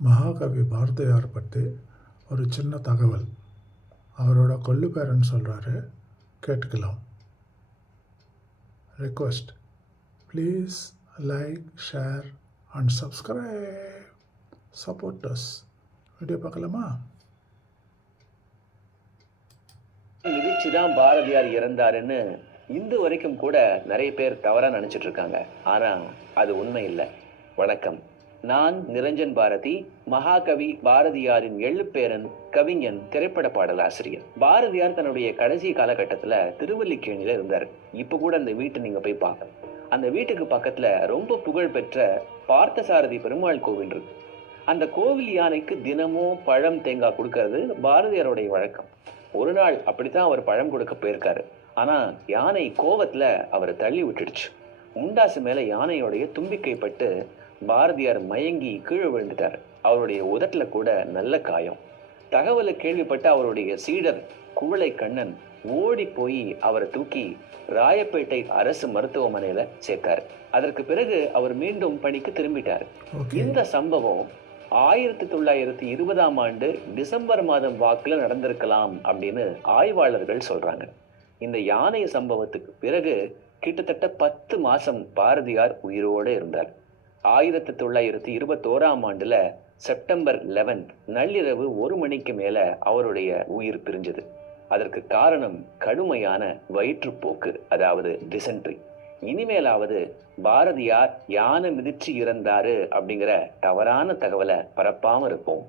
மகாகவி பாரதியார் பற்றி ஒரு சின்ன தகவல். அவரோட கொள்ளு பேரன் சொல்கிறாரு, கேட்டுக்கலாம். Request, please like, share and subscribe. Support us. Video பார்க்கலாமா? மிதிச்சுதான் பாரதியார் இறந்தாருன்னு இன்று வரைக்கும் கூட நிறைய பேர் தவறா நினைச்சிட்டு இருக்காங்க. ஆனா அது உண்மை இல்லை. வணக்கம், நான் நிரஞ்சன் பாரதி, மகாகவி பாரதியாரின் எள்ளுப்பேரன், கவிஞன், திரைப்பட பாடலாசிரியர். பாரதியார் தன்னுடைய கடைசி காலகட்டத்துல திருவல்லிக்கேணியில இருந்தார். இப்ப கூட அந்த வீட்டை நீங்க போய் பார்க்க, அந்த வீட்டுக்கு பக்கத்துல ரொம்ப புகழ் பெற்ற பார்த்தசாரதி பெருமாள் கோவில் இருக்கு. அந்த கோவில் யானைக்கு தினமும் பழம், தேங்காய் கொடுக்கறது பாரதியாருடைய வழக்கம். ஒரு நாள் அப்படித்தான் அவர் பழம் கொடுக்க போயிருக்காரு. ஆனா யானை கோவத்துல அவரை தள்ளி விட்டுடுச்சு. முண்டாசு மேல யானையோடைய தும்பிக்கை பட்டு பாரதியார் மயங்கி கீழே விழுந்துட்டார். அவருடைய உதட்டுல கூட நல்ல காயம். தகவலை கேள்விப்பட்ட அவருடைய சீடர் குவளை கண்ணன் ஓடி போய் அவரை தூக்கி ராயப்பேட்டை அரசு மருத்துவமனையில சேர்த்தாரு. அதற்கு பிறகு அவர் மீண்டும் பணிக்கு திரும்பிட்டார். இந்த சம்பவம் 1920ஆம் ஆண்டு டிசம்பர் மாதம் வாக்குல நடந்திருக்கலாம் அப்படின்னு ஆய்வாளர்கள் சொல்றாங்க. இந்த யானை சம்பவத்துக்கு பிறகு கிட்டத்தட்ட 10 மாசம் பாரதியார் உயிரோடு இருந்தார். 1921ஆம் ஆண்டுல செப்டம்பர் 11 நள்ளிரவு 1 மணிக்கு மேல அவருடைய உயிர் பிரிஞ்சது. அதற்கு காரணம் கடுமையான வயிற்றுப்போக்கு, அதாவது டிசென்ட்ரி. இனிமேலாவது பாரதியார் யானை மிதிச்சு இறந்தாரு அப்படிங்கிற தவறான தகவலை பரப்பாம இருப்போம்.